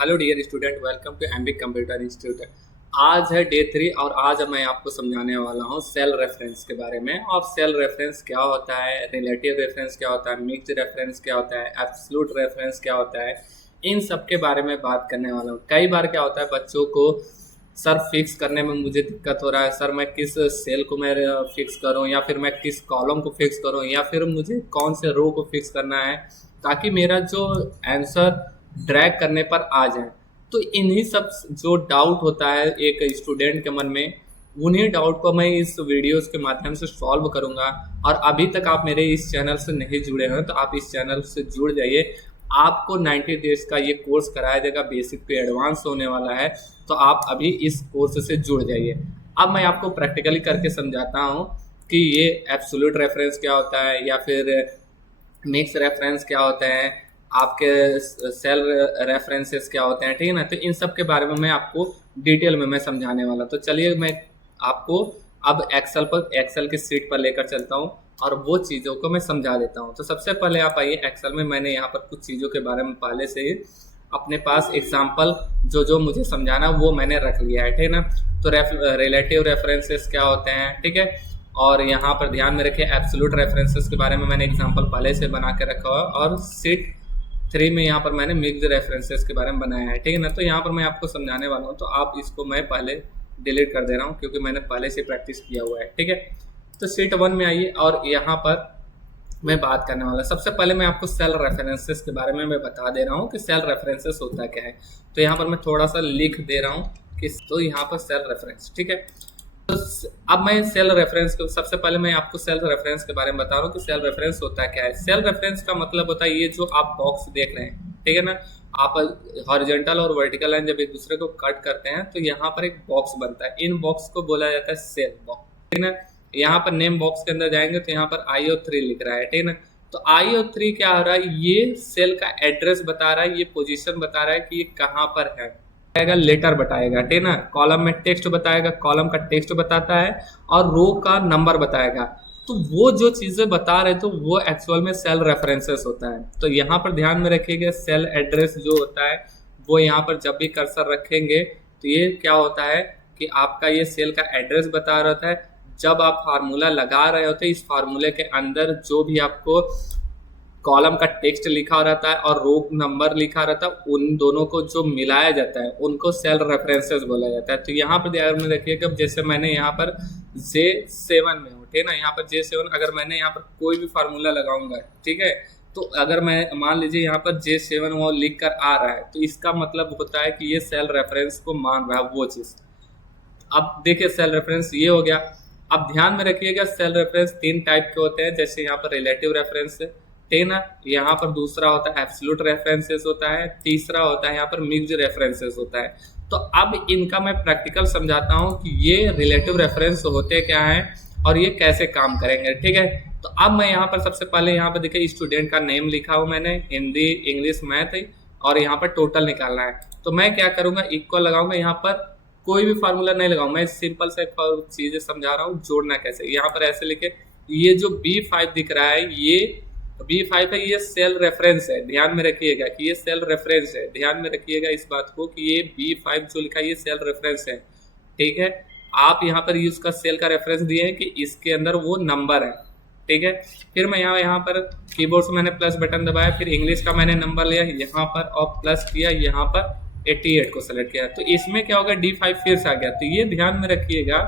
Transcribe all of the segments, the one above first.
Hello dear student, welcome to MB computer institute. आज है day 3 और आज मैं आपको समझाने वाला हूँ सेल रेफरेंस के बारे में। और सेल रेफरेंस क्या होता है, रिलेटिव रेफरेंस क्या होता है, मिक्स्ड रेफरेंस क्या होता है, एब्सोल्यूट रेफरेंस क्या होता है, इन सब के बारे में बात करने वाला हूँ। कई बार क्या होता है बच्चों को सर फिक्स करने में मुझे दिक्कत हो रहा है, सर मैं किस सेल को मैं फिक्स करूं या फिर मैं किस कॉलम को फिक्स करूं या फिर मुझे कौन से रो को फिक्स करना है ताकि मेरा जो आंसर ड्रैग करने पर आ जाए। तो इन्हीं सब जो डाउट होता है एक स्टूडेंट के मन में, उन्हीं डाउट को मैं इस वीडियोस के माध्यम से सॉल्व करूंगा। और अभी तक आप मेरे इस चैनल से नहीं जुड़े हैं तो आप इस चैनल से जुड़ जाइए। आपको 90 डेज का ये कोर्स कराया जाएगा, बेसिक टू एडवांस होने वाला है, तो आप अभी इस कोर्स से जुड़ जाइए। अब मैं आपको प्रैक्टिकली करके समझाता हूँ कि ये एब्सोल्यूट रेफरेंस क्या होता है या फिर मिक्स रेफरेंस क्या होते हैं, आपके सेल रेफरेंसेस क्या होते हैं, ठीक है ना। तो इन सब के बारे में मैं आपको डिटेल में मैं समझाने वाला। तो चलिए मैं आपको अब एक्सेल की सीट पर लेकर चलता हूँ और वो चीज़ों को मैं समझा देता हूँ। तो सबसे पहले आप आइए एक्सेल में। मैंने यहाँ पर कुछ चीज़ों के बारे में पहले से ही अपने पास एग्जाम्पल जो मुझे समझाना वो मैंने रख लिया है, ठीक है ना। तो रिलेटिव रेफरेंसेस क्या होते हैं, ठीक है। और यहाँ पर ध्यान में रखिए एब्सोल्यूट रेफरेंसेस के बारे में मैंने एग्जाम्पल पहले से बना के रखा हुआ, और सीट 3 में यहाँ पर मैंने मिक्स्ड रेफरेंसेस के बारे में बनाया है, ठीक है ना। तो यहाँ पर मैं आपको समझाने वाला हूँ, तो आप इसको मैं पहले डिलीट कर दे रहा हूँ क्योंकि मैंने पहले से प्रैक्टिस किया हुआ है, ठीक है। तो सीट 1 में आइए और यहाँ पर मैं बात करने वाला। सबसे पहले मैं आपको सेल रेफरेंसेस के बारे में मैं बता दे रहा हूँ कि सेल रेफरेंसेस होता क्या है। तो यहाँ पर मैं थोड़ा सा लिख दे रहा हूँ कि तो यहाँ पर सेल रेफरेंस, ठीक है। तो अब मैं सेल रेफरेंस को सबसे पहले मैं आपको सेल रेफरेंस के बारे में बता रहा हूँ कि सेल रेफरेंस होता क्या है। सेल रेफरेंस का मतलब होता है ये जो आप बॉक्स देख रहे हैं, ठीक है ना। आप हॉरिजॉन्टल और वर्टिकल लाइन जब एक दूसरे को कट करते हैं तो यहाँ पर एक बॉक्स बनता है, इन बॉक्स को बोला जाता है सेल बॉक्स, ठीक है ना। यहाँ पर नेम बॉक्स के अंदर जाएंगे तो यहाँ पर IO3 लिख रहा है, ठीक है ना। तो IO3 क्या हो रहा है, ये सेल का एड्रेस बता रहा है, ये पोजीशन बता रहा है कि ये कहाँ पर है। लेटर बताएगा, ठीक है ना। कॉलम में टेक्स्ट बताएगा, कॉलम का टेक्स्ट बताता है, और रो का नंबर बताएगा। तो वो जो चीजें बता रहे तो वो एक्चुअल में सेल रेफरेंसेस होता है। तो यहाँ पर ध्यान में रखिएगा सेल एड्रेस जो होता है वो यहाँ पर जब भी कर्सर रखेंगे तो ये क्या होता है कि आपका ये सेल का एड्रेस बता रहा है। जब आप फार्मूला लगा रहे होते हैं इस फार्मूले के अंदर जो भी आपको कॉलम का टेक्स्ट लिखा रहता है और रो नंबर लिखा रहता है, उन दोनों को जो मिलाया जाता है उनको सेल रेफरेंसेस बोला जाता है। तो यहाँ पर ध्यान में रखिएगा, जैसे मैंने यहाँ पर J7 में हूँ, ठीक है ना। यहाँ पर J7 अगर मैंने यहाँ पर कोई भी फार्मूला लगाऊंगा, ठीक है, तो अगर मैं मान लीजिए यहाँ पर J7 वो लिख कर आ रहा है तो इसका मतलब होता है कि ये सेल रेफरेंस को मान रहा है वो चीज। अब देखिए सेल रेफरेंस ये हो गया। अब ध्यान में रखिएगा सेल रेफरेंस 3 टाइप के होते हैं, जैसे यहाँ पर रिलेटिव रेफरेंस, ठीक है ना। यहाँ पर दूसरा होता है एब्सोल्यूट रेफरेंसेस होता है, तीसरा होता है यहाँ पर मिक्स्ड रेफरेंसेस होता है। तो अब इनका मैं प्रैक्टिकल समझाता हूँ कि ये रिलेटिव रेफरेंस होते क्या हैं और ये कैसे काम करेंगे, ठीक है। तो अब मैं यहाँ पर सबसे पहले यहाँ पर देखिए स्टूडेंट का नेम लिखा हुआ मैंने, हिंदी इंग्लिश मैथ, और यहाँ पर टोटल निकालना है। तो मैं क्या करूंगा, इक्वल लगाऊंगा, यहाँ पर कोई भी फार्मूला नहीं लगाऊं, मैं सिंपल से चीजें समझा रहा हूँ जोड़ना कैसे। यहाँ पर ऐसे लिखे, ये जो B5 दिख रहा है ये B5 है, ये सेल रेफरेंस है। ध्यान में रखिएगा कि ये सेल रेफरेंस है, ध्यान में रखिएगा इस बात को कि ये B5 जो लिखा है ये सेल रेफरेंस है, ठीक है। आप यहाँ पर उसका सेल का रेफरेंस दिए हैं कि इसके अंदर वो नंबर है, ठीक है। फिर मैं यहाँ पर कीबोर्ड से मैंने प्लस बटन दबाया, फिर इंग्लिश का मैंने नंबर लिया यहाँ पर और प्लस किया, यहाँ पर 88 को सेलेक्ट किया। तो इसमें क्या होगा, D5 फिर से आ गया। तो ये ध्यान में रखिएगा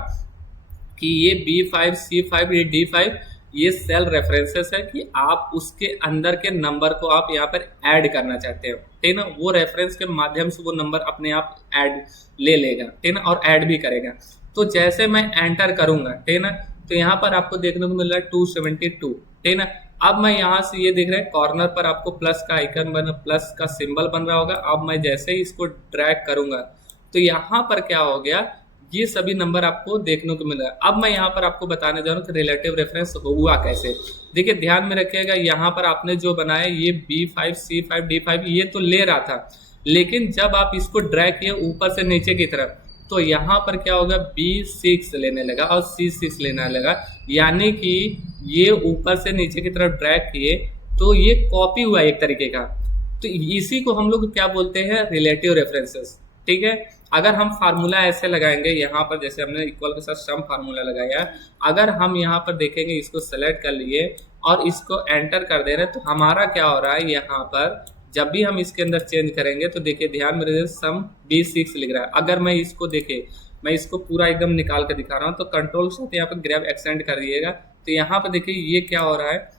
कि ये B5 C5 ये D5 ये सेल रेफरेंसेस है कि आप उसके अंदर के नंबर को आप यहाँ पर ऐड करना चाहते हो, ठीक है ना। वो रेफरेंस के माध्यम से वो नंबर अपने आप ऐड ले लेगा, ठीक है ना, और ऐड भी करेगा। तो जैसे मैं एंटर करूंगा, ठीक है ना, तो यहाँ पर आपको देखने को मिल रहा है 272, ठीक है ना। अब मैं यहाँ से ये देख रहे हैं कॉर्नर पर आपको प्लस का आइकन बना, प्लस का सिंबल बन रहा होगा। अब मैं जैसे ही इसको ड्रैग करूंगा तो यहाँ पर क्या हो गया, ये सभी नंबर आपको देखने को मिल रहा है। अब मैं यहाँ पर आपको बताने जा रहा हूँ कि रिलेटिव रेफरेंस हुआ कैसे। देखिए ध्यान में रखिएगा, यहाँ पर आपने जो बनाया ये B5 C5 D5 ये तो ले रहा था, लेकिन जब आप इसको ड्रैग किए ऊपर से नीचे की तरफ तो यहाँ पर क्या होगा, B6 लेने लगा और C6 लेने लगा, यानी कि ये ऊपर से नीचे की तरफ ड्रैग किए तो ये कॉपी हुआ एक तरीके का। तो इसी को हम लोग क्या बोलते हैं, रिलेटिव रेफरेंसेस। ठीक है, अगर हम फार्मूला ऐसे लगाएंगे यहाँ पर, जैसे हमने इक्वल के साथ सम फार्मूला लगाया, अगर हम यहाँ पर देखेंगे, इसको सेलेक्ट कर लिए और इसको एंटर कर दे रहे हैं, तो हमारा क्या हो रहा है, यहाँ पर जब भी हम इसके अंदर चेंज करेंगे तो देखिए ध्यान में रखिए सम B6 लिख रहा है। अगर मैं इसको देखिए, मैं इसको पूरा एकदम निकाल कर दिखा रहा हूँ, तो कंट्रोल से यहाँ पर ग्रैब एक्सटेंड कर दिएगा, तो यहाँ पर देखिए ये क्या हो रहा है,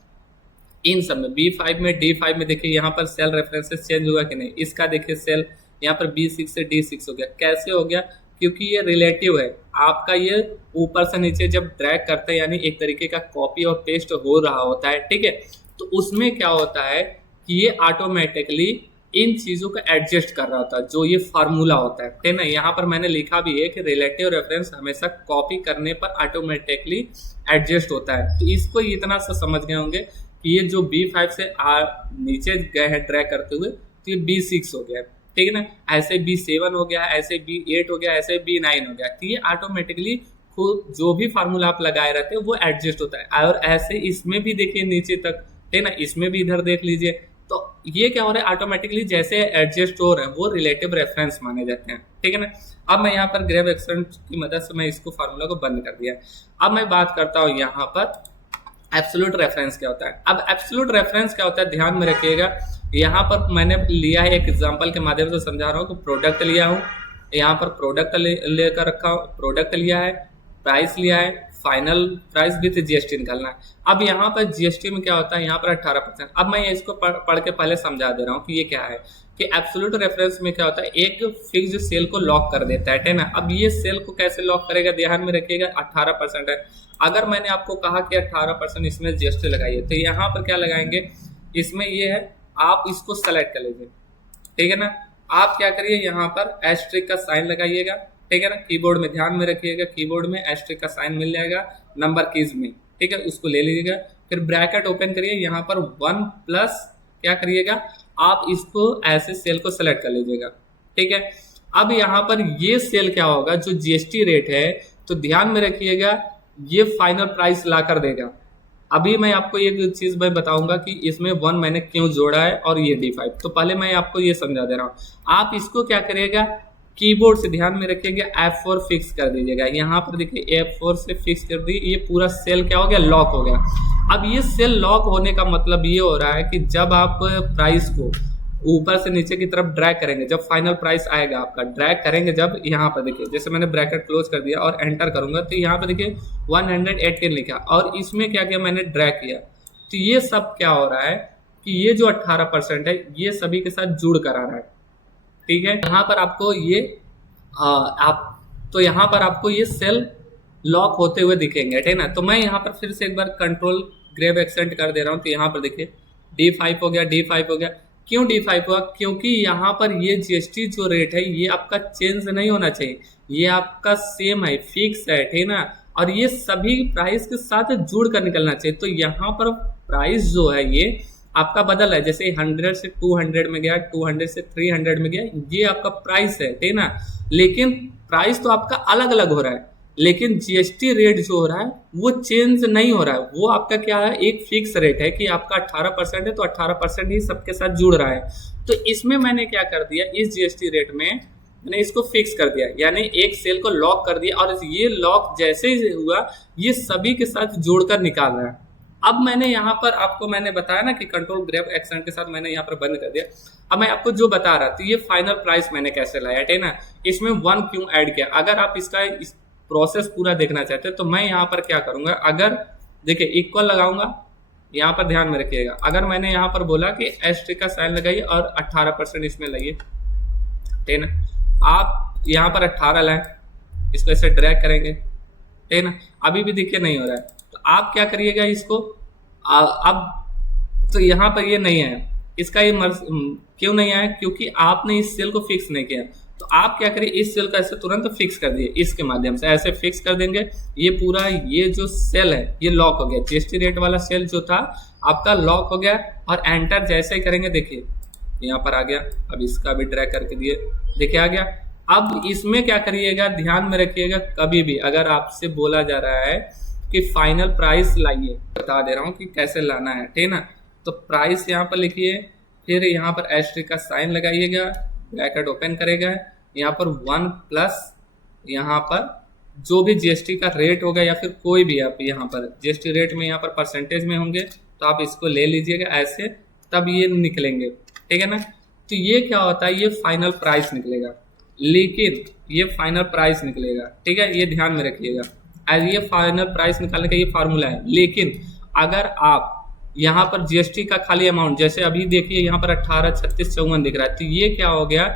इन सब में B5 में D5 में देखिए यहाँ पर सेल रेफरेंसेस चेंज हुआ कि नहीं। इसका देखिए सेल यहाँ पर B6 से D6 हो गया। कैसे हो गया, क्योंकि ये रिलेटिव है, आपका ये ऊपर से नीचे जब ड्रैग करते हैं, यानी एक तरीके का कॉपी और पेस्ट हो रहा होता है। ठीक है, तो उसमें क्या होता है कि ये ऑटोमेटिकली इन चीजों को एडजस्ट कर रहा होता है, जो ये फार्मूला होता है। ठीक है ना, यहाँ पर मैंने लिखा भी है कि रिलेटिव रेफरेंस हमेशा कॉपी करने पर ऑटोमेटिकली एडजस्ट होता है। तो इसको इतना सा समझ गए होंगे कि ये जो B5 से नीचे गए हैं ड्रैग करते हुए, तो ये B6 हो गया। ठीक है ना, ऐसे B7 हो गया, ऐसे B8 हो गया, ऐसे B9 हो गया। तो ये ऑटोमेटिकली खुद जो भी फार्मूला आप लगाए रहते हैं वो एडजस्ट होता है। और ऐसे इसमें भी देखिए नीचे तक, ठीक है ना, इसमें भी इधर देख लीजिए, तो ये क्या हो रहा है, ऑटोमेटिकली जैसे एडजस्ट हो रहे हैं वो रिलेटिव रेफरेंस माने जाते हैं। ठीक है ना, अब मैं यहाँ पर ग्रैब एक्सटेंड की मदद से मैं इसको फार्मूला को बंद कर दिया। अब मैं बात करता हूँ यहाँ पर एब्सोल्यूट रेफरेंस क्या होता है। अब एब्सोल्यूट रेफरेंस क्या होता है, ध्यान में रखिएगा, यहाँ पर मैंने लिया है एक एग्जांपल के माध्यम से समझा रहा हूँ कि प्रोडक्ट लिया हूँ, यहाँ पर प्रोडक्ट लेकर रखा हूँ, प्रोडक्ट लिया है, प्राइस लिया है, फाइनल प्राइस विथ जीएसटी निकालना है। अब यहाँ पर जीएसटी में क्या होता है, यहाँ पर 18%। अब मैं इसको पढ़ के पहले समझा दे रहा हूँ कि ये क्या है, कि एब्सोल्यूट रेफरेंस में क्या होता है, एक फिक्स्ड सेल को लॉक कर देता है। ठीक है ना, अब ये सेल को कैसे लॉक करेगा, ध्यान में रखिएगा, 18% है। अगर मैंने आपको कहा कि 18% इसमें जीएसटी लगाइए, तो यहाँ पर क्या लगाएंगे, इसमें ये है, आप इसको सेलेक्ट कर लीजिए। ठीक है ना, आप क्या करिए, यहाँ पर एस्ट्रिक का साइन लगाइएगा। ठीक है ना, कीबोर्ड में ध्यान में रखिएगा, कीबोर्ड में एस्ट्रिक का साइन मिल जाएगा नंबर कीज में। ठीक है, उसको ले लीजिएगा, फिर ब्रैकेट ओपन करिए, यहाँ पर 1 प्लस क्या करिएगा, आप इसको ऐसे सेल को सेलेक्ट कर लीजिएगा। ठीक है, अब यहाँ पर ये सेल क्या होगा, जो जीएसटी रेट है, तो ध्यान में रखिएगा ये फाइनल प्राइस ला कर देगा। अभी मैं आपको एक चीज मैं बताऊंगा कि इसमें 1 मैंने क्यों जोड़ा है और ये D5, तो पहले मैं आपको ये समझा दे रहा हूँ। आप इसको क्या करिएगा, कीबोर्ड से ध्यान में रखिएगा, F4 फिक्स कर दीजिएगा। यहाँ पर देखिए F4 से फिक्स कर दी, ये पूरा सेल क्या हो गया, लॉक हो गया। अब ये सेल लॉक होने का मतलब ये हो रहा है कि जब आप प्राइस को ऊपर से नीचे की तरफ ड्रैग करेंगे, जब फाइनल प्राइस आएगा आपका, ड्रैग करेंगे जब, यहाँ पर देखिए जैसे मैंने ब्रैकेट क्लोज कर दिया और एंटर करूंगा, तो यहाँ पर देखिए 118 लिखा, और इसमें क्या किया मैंने, ड्रैग किया। तो ये सब क्या हो रहा है कि ये जो 18% है ये सभी के साथ जुड़ कर आ रहा है। ठीक है, यहाँ पर आपको ये तो यहाँ पर आपको ये सेल लॉक होते हुए दिखेंगे। ठीक है ना, तो मैं यहाँ पर फिर से एक बार कंट्रोल ग्रैब एक्सटेंड कर दे रहा हूँ, तो यहाँ पर देखिए D5 हो गया, D5 हो गया। क्यों D5 हुआ, क्योंकि यहाँ पर ये जीएसटी जो रेट है ये आपका चेंज नहीं होना चाहिए, ये आपका सेम है, फिक्स है। ठीक है ना, और ये सभी प्राइस के साथ जुड़ कर निकलना चाहिए। तो यहाँ पर प्राइस जो है ये आपका बदल है, जैसे 100 से 200 में गया, 200 से 300 में गया, ये आपका प्राइस है। ठीक है ना, लेकिन प्राइस तो आपका अलग अलग हो रहा है, लेकिन जीएसटी रेट जो हो रहा है वो चेंज नहीं हो रहा है। वो आपका क्या है, एक फिक्स रेट है कि आपका 18% है, तो 18% ही सबके साथ जुड़ रहा है। तो इसमें मैंने क्या कर दिया, इस जीएसटी रेट में मैंने इसको फिक्स कर दिया, यानी एक सेल को लॉक कर दिया, और ये लॉक जैसे ही हुआ ये सभी के साथ जोड़कर निकाल रहा है। अब मैंने यहाँ पर आपको मैंने बताया ना कि कंट्रोल ग्रैब एक्सटेंड के साथ मैंने यहाँ पर बंद कर दिया। अब मैं आपको जो बता रहा था, ये फाइनल प्राइस मैंने कैसे लाया, ठीक है ना, इसमें 1 क्यों ऐड किया। अगर आप इसका इस प्रोसेस पूरा देखना चाहते हैं तो मैं यहाँ पर क्या करूंगा, अगर देखिए इक्वल लगाऊंगा, यहाँ पर ध्यान में रखिएगा, अगर मैंने यहाँ पर बोला कि एस्ट्रिक का साइन लगाइए और 18% इसमें लाइए, ठीक है ना, आप यहाँ पर 18 लाएं, इसको ऐसे ड्रैग करेंगे, ठीक है ना, अभी भी देखिए नहीं हो रहा है, तो आप क्या करिएगा इसको, अब तो यहाँ पर ये नहीं है, इसका ये क्यों नहीं आया, क्योंकि आपने इस सेल को फिक्स नहीं किया। तो आप क्या करिए, इस सेल को ऐसे तुरंत फिक्स कर दिए, इसके माध्यम से ऐसे फिक्स कर देंगे, ये पूरा ये जो सेल है ये लॉक हो गया, जीएसटी रेट वाला सेल जो था आपका लॉक हो गया, और एंटर जैसे ही करेंगे देखिए यहाँ पर आ गया। अब इसका भी ड्रैग करके दिए, देखिए आ गया। अब इसमें क्या करिएगा, ध्यान में रखिएगा, कभी भी अगर आपसे बोला जा रहा है कि फाइनल प्राइस लाइए, बता दे रहा हूँ कि कैसे लाना है, ठीक है ना, तो प्राइस यहाँ पर लिखिए, फिर यहाँ पर एस्ट्रिक का साइन लगाइएगा, ब्रैकेट ओपन करेगा, यहाँ पर 1 प्लस यहाँ पर जो भी जीएसटी का रेट होगा या फिर कोई भी आप यहाँ पर जीएसटी रेट में यहाँ पर परसेंटेज में होंगे तो आप इसको ले लीजिएगा ऐसे, तब ये निकलेंगे, ठीक है ना। तो ये क्या होता है, ये फाइनल प्राइस निकलेगा, लेकिन ये फाइनल प्राइस निकलेगा, ठीक है, ये ध्यान में रखिएगा। एज ये फाइनल प्राइस निकालने का ये फार्मूला है। लेकिन अगर आप यहाँ पर जीएसटी का खाली अमाउंट, जैसे अभी देखिए यहाँ पर 18,36,54 दिख रहा है, तो ये क्या हो गया,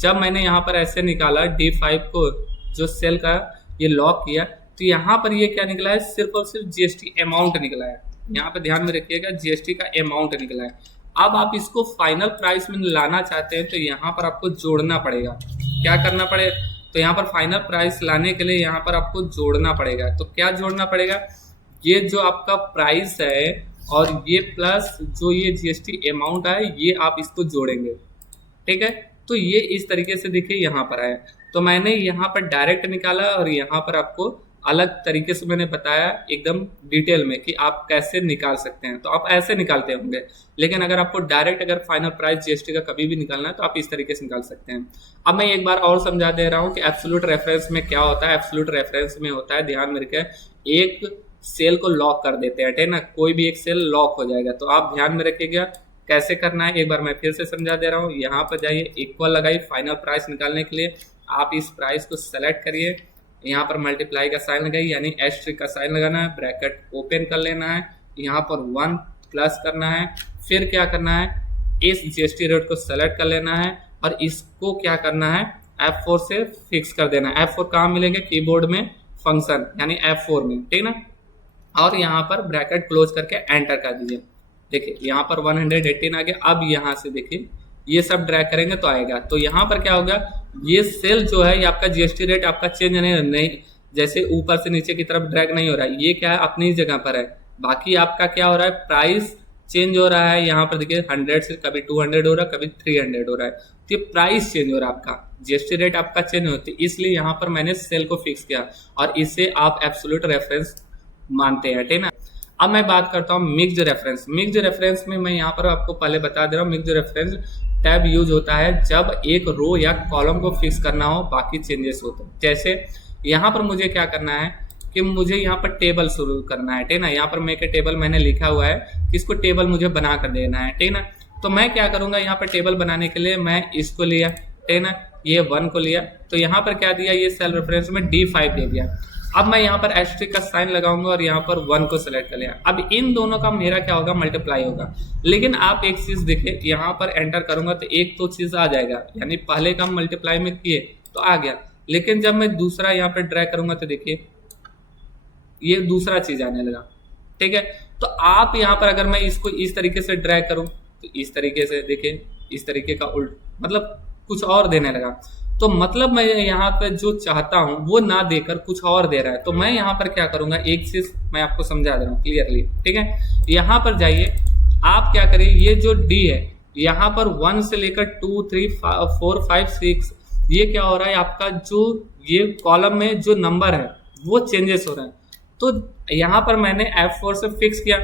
जब मैंने यहाँ पर ऐसे निकाला D5 को जो सेल का ये लॉक किया, तो यहाँ पर ये क्या निकला है, सिर्फ और सिर्फ जीएसटी अमाउंट निकला है। यहाँ पर ध्यान में रखिएगा, जीएसटी का अमाउंट निकला है। अब आप इसको फाइनल प्राइस में लाना चाहते हैं तो यहाँ पर आपको जोड़ना पड़ेगा। क्या करना पड़ेगा, तो यहाँ पर फाइनल प्राइस लाने के लिए यहाँ पर आपको जोड़ना पड़ेगा। तो क्या जोड़ना पड़ेगा, ये जो आपका प्राइस है और ये प्लस जो ये जीएसटी अमाउंट है, ये आप इसको जोड़ेंगे, ठीक है। तो ये इस तरीके से देखिए यहाँ पर आया। तो मैंने यहाँ पर डायरेक्ट निकाला और यहाँ पर आपको अलग तरीके से मैंने बताया एकदम डिटेल में कि आप कैसे निकाल सकते हैं। तो आप ऐसे निकालते होंगे, लेकिन अगर आपको डायरेक्ट अगर फाइनल प्राइस जीएसटी का कभी भी निकालना है तो आप इस तरीके से निकाल सकते हैं। अब मैं एक बार और समझा दे रहा हूँ कि एब्सोल्यूट रेफरेंस में क्या होता है। एब्सोल्यूट रेफरेंस में होता है, ध्यान में रखिए, एक सेल को लॉक कर देते हैं, ठीक है ना, कोई भी एक सेल लॉक हो जाएगा। तो आप ध्यान में रखिएगा कैसे करना है, एक बार मैं फिर से समझा दे रहा हूँ। यहाँ पर जाइए, इक्वल लगाइए फाइनल प्राइस निकालने के लिए। आप इस प्राइस को सेलेक्ट करिए, यहाँ पर मल्टीप्लाई का साइन लगाइए, यानी एस्ट्रिक का साइन लगाना है, ब्रैकेट ओपन कर लेना है, यहाँ पर 1 प्लस करना है। फिर क्या करना है, इस जीएसटी रेट को सेलेक्ट कर लेना है और इसको क्या करना है, F4 से फिक्स कर देना है। F4 कहाँ मिलेंगे, कीबोर्ड में फंक्शन यानी F4 में, ठीक ना। और यहाँ पर ब्रैकेट क्लोज करके एंटर कर दीजिए। देखिए यहाँ पर 118 आ गया। अब यहाँ से देखिए ये सब ड्रैग करेंगे तो आएगा। तो यहाँ पर क्या होगा, ये सेल जो है ये आपका जीएसटी रेट आपका चेंज नहीं, जैसे ऊपर से नीचे की तरफ ड्रैग नहीं हो रहा है, ये क्या है अपनी जगह पर है। बाकी आपका क्या हो रहा है, प्राइस चेंज हो रहा है। यहाँ पर देखिए 100 से कभी 200 हो रहा है, कभी 300 हो रहा है। तो ये प्राइस चेंज हो रहा है, आपका जीएसटी रेट आपका चेंज होती है, इसलिए यहाँ पर मैंने सेल को फिक्स किया और इसे आप एब्सोल्यूट रेफरेंस मानते हैं, ठीक ना। अब मैं बात करता हूँ मिक्स्ड रेफरेंस। मिक्स्ड रेफरेंस में मैं यहाँ पर आपको पहले बता दे रहा हूँ, मिक्स्ड रेफरेंस टैब यूज होता है जब एक रो या कॉलम को फिक्स करना हो, बाकी चेंजेस होते हैं। जैसे यहाँ पर मुझे क्या करना है कि मुझे यहाँ पर टेबल शुरू करना है, ठीक ना। यहाँ पर मेक ए टेबल मैंने लिखा हुआ है कि इसको टेबल मुझे बना कर देना है, ठीक ना। तो मैं क्या करूंगा, यहाँ पर टेबल बनाने के लिए मैं इसको लिया, ठीक ना, ये 1 को लिया, तो यहाँ पर क्या दिया, ये सेल रेफरेंस में D5 दे दिया। अब मैं यहाँ पर एस्ट्रिक का साइन लगाऊंगा और यहाँ पर 1 को सिलेक्ट कर लिया। अब इन दोनों का मेरा क्या होगा, मल्टीप्लाई होगा। लेकिन आप एक चीज देखिए, यहाँ पर एंटर करूंगा तो एक तो चीज आ जाएगा, यानी पहले का मल्टीप्लाई में किए तो आ गया। लेकिन जब मैं दूसरा यहाँ पर ड्रैग करूंगा तो देखिए ये दूसरा चीज आने लगा, ठीक है। तो आप यहाँ पर अगर मैं इसको इस तरीके से ड्रैग करूं तो इस तरीके से देखिए, इस तरीके का उल्ट मतलब कुछ और देने लगा। तो मतलब मैं यहाँ पे जो चाहता हूँ वो ना देकर कुछ और दे रहा है। तो मैं यहाँ पर क्या करूंगा, एक चीज मैं आपको समझा दे रहा हूँ क्लियरली, ठीक है। यहाँ पर जाइए, आप क्या करिए, ये जो D है यहाँ पर 1 से लेकर 2, 3, 4, 5, 6, ये क्या हो रहा है, आपका जो ये कॉलम में जो नंबर है वो चेंजेस हो रहे हैं। तो यहाँ पर मैंने F4 से फिक्स किया।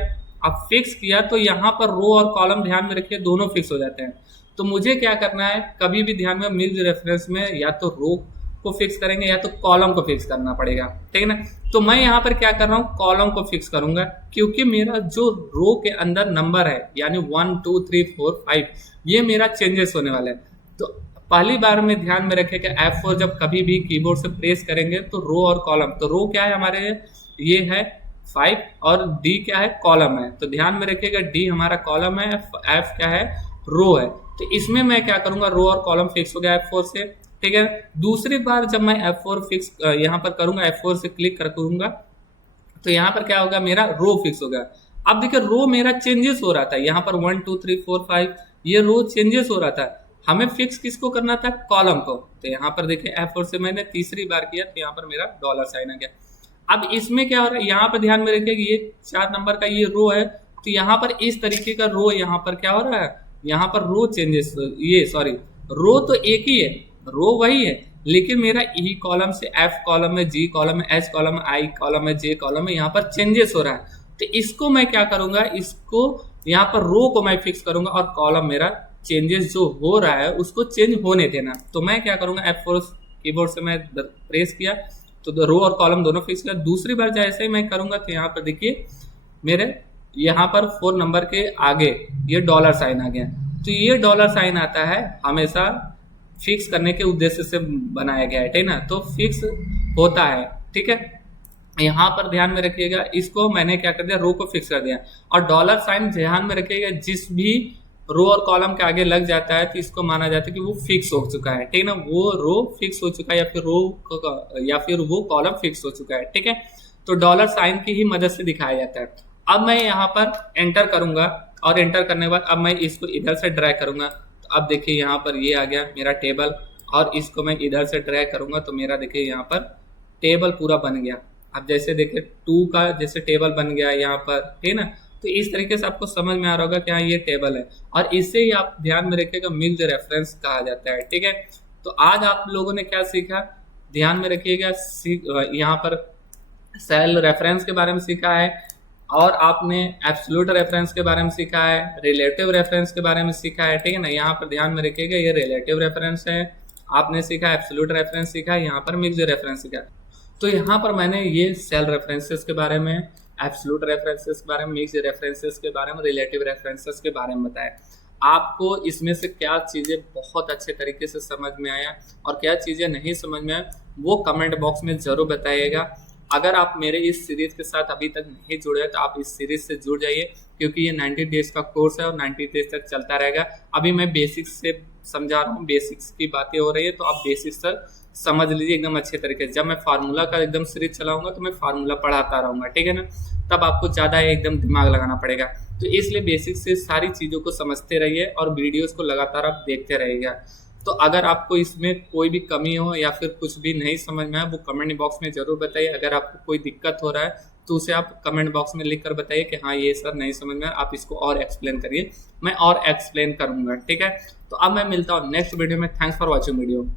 अब फिक्स किया तो यहाँ पर रो और कॉलम ध्यान में रखिए दोनों फिक्स हो जाते हैं। तो मुझे क्या करना है, कभी भी ध्यान में मिक्स्ड रेफरेंस में या तो रो को फिक्स करेंगे या तो कॉलम को फिक्स करना पड़ेगा, ठीक है ना। तो मैं यहाँ पर क्या कर रहा हूँ, कॉलम को फिक्स करूंगा, क्योंकि मेरा जो रो के अंदर नंबर है यानी 1, 2, 3, 4, 5 ये मेरा चेंजेस होने वाला है। तो पहली बार में ध्यान में रखें कि F4 जब कभी भी कीबोर्ड से प्रेस करेंगे तो रो और कॉलम, तो रो क्या है हमारे, ये है 5 और D क्या है, कॉलम है। तो ध्यान में रखिएगा D हमारा कॉलम है, F क्या है, रो है। तो इसमें मैं क्या करूंगा, रो और कॉलम फिक्स हो गया F4 से, ठीक है। दूसरी बार जब मैं F4 फिक्स यहाँ पर करूंगा, F4 से क्लिक करूंगा तो यहाँ पर क्या होगा, मेरा रो फिक्स हो गया। अब देखिए रो मेरा चेंजेस हो रहा था, यहाँ पर 1, 2, 3, 4, 5 ये रो चेंजेस हो रहा था। हमें फिक्स किसको करना था, कॉलम को। तो यहाँ पर देखिए F4 से मैंने तीसरी बार किया तो यहाँ पर मेरा डॉलर साइन आ गया। अब इसमें क्या हो रहा है, यहाँ पर ध्यान में रखिए ये 4 नंबर का ये रो है, तो यहाँ पर इस तरीके का रो यहाँ पर क्या हो रहा है, यहाँ पर रो चेंजेस, ये सॉरी रो तो एक ही है, रो वही है, लेकिन मेरा ई कॉलम से F कॉलम में, G कॉलम में, H कॉलम में, I कॉलम में, J कॉलम में यहाँ पर चेंजेस हो रहा है। तो इसको मैं क्या करूंगा, इसको यहाँ पर रो को मैं फिक्स करूंगा और कॉलम मेरा चेंजेस जो हो रहा है उसको चेंज होने देना। तो मैं क्या करूंगा, F4 कीबोर्ड से मैं प्रेस किया तो रो और कॉलम दोनों फिक्स किया। दूसरी बार जैसे ही मैं करूंगा तो यहाँ पर देखिए मेरे यहाँ पर 4 नंबर के आगे ये डॉलर साइन आ गया। तो ये डॉलर साइन आता है हमेशा फिक्स करने के उद्देश्य से बनाया गया है, ठीक है ना। तो फिक्स होता है, ठीक है। यहाँ पर ध्यान में रखिएगा, इसको मैंने क्या कर दिया, रो को फिक्स कर दिया। और डॉलर साइन ध्यान में रखिएगा, जिस भी रो और कॉलम के आगे लग जाता है तो इसको माना जाता है कि वो फिक्स हो चुका है, ठीक है ना। वो रो फिक्स हो चुका है या फिर वो कॉलम फिक्स हो चुका है, ठीक है। तो डॉलर साइन की ही मदद से दिखाया जाता है। अब मैं यहाँ पर एंटर करूंगा और एंटर करने के बाद अब मैं इसको इधर से ड्रैग करूंगा। तो अब देखिए यहाँ पर ये आ गया मेरा टेबल, और इसको मैं इधर से ड्रैग करूंगा तो मेरा देखिए यहाँ पर टेबल पूरा बन गया। अब जैसे देखिए 2 का जैसे टेबल बन गया यहाँ पर, ठीक है ना। तो इस तरीके से आपको समझ में आ रहा होगा कि हाँ ये टेबल है, और इससे ही आप ध्यान में रखिएगा मिक्स्ड रेफरेंस कहा जाता है, ठीक है। तो आज आप लोगों ने क्या सीखा, ध्यान में रखिएगा, यहाँ पर सेल रेफरेंस के बारे में सीखा है, और आपने एब्सोल्यूट रेफरेंस के बारे में सीखा है, रिलेटिव रेफरेंस के बारे में सीखा है, ठीक है ना। यहाँ पर ध्यान में रखिएगा ये रिलेटिव रेफरेंस है, आपने सीखा एब्सोल्यूट रेफरेंस सीखा, यहाँ पर मिक्स्ड रेफरेंस सीखा। तो यहाँ पर मैंने ये सेल रेफरेंसेस के बारे में, एब्सोल्यूट रेफरेंसेस के बारे में, मिक्स्ड रेफरेंसेस के बारे में, रिलेटिव रेफरेंसेस के बारे में बताया। आपको इसमें से क्या चीज़ें बहुत अच्छे तरीके से समझ में आया और क्या चीज़ें नहीं समझ में आया वो कमेंट बॉक्स में ज़रूर बताइएगा। अगर आप मेरे इस सीरीज़ के साथ अभी तक नहीं जुड़े तो आप इस सीरीज़ से जुड़ जाइए, क्योंकि ये 90 डेज का कोर्स है और 90 डेज तक चलता रहेगा। अभी मैं बेसिक्स से समझा रहा हूँ, बेसिक्स की बातें हो रही है, तो आप बेसिक्स तक समझ लीजिए एकदम अच्छे तरीके से। जब मैं फार्मूला का एकदम सीरीज चलाऊंगा तो मैं फार्मूला पढ़ाता रहूँगा, ठीक है ना। तब आपको ज़्यादा एकदम दिमाग लगाना पड़ेगा। तो इसलिए बेसिक से सारी चीज़ों को समझते रहिए और वीडियोज़ को लगातार आप देखते रहिएगा। तो अगर आपको इसमें कोई भी कमी हो या फिर कुछ भी नहीं समझ में आए वो कमेंट बॉक्स में ज़रूर बताइए। अगर आपको कोई दिक्कत हो रहा है तो उसे आप कमेंट बॉक्स में लिख कर बताइए कि हाँ ये सर नहीं समझ में आया, आप इसको और एक्सप्लेन करिए, मैं और एक्सप्लेन करूँगा, ठीक है। तो अब मैं मिलता हूँ नेक्स्ट वीडियो में। Thanks for watching video.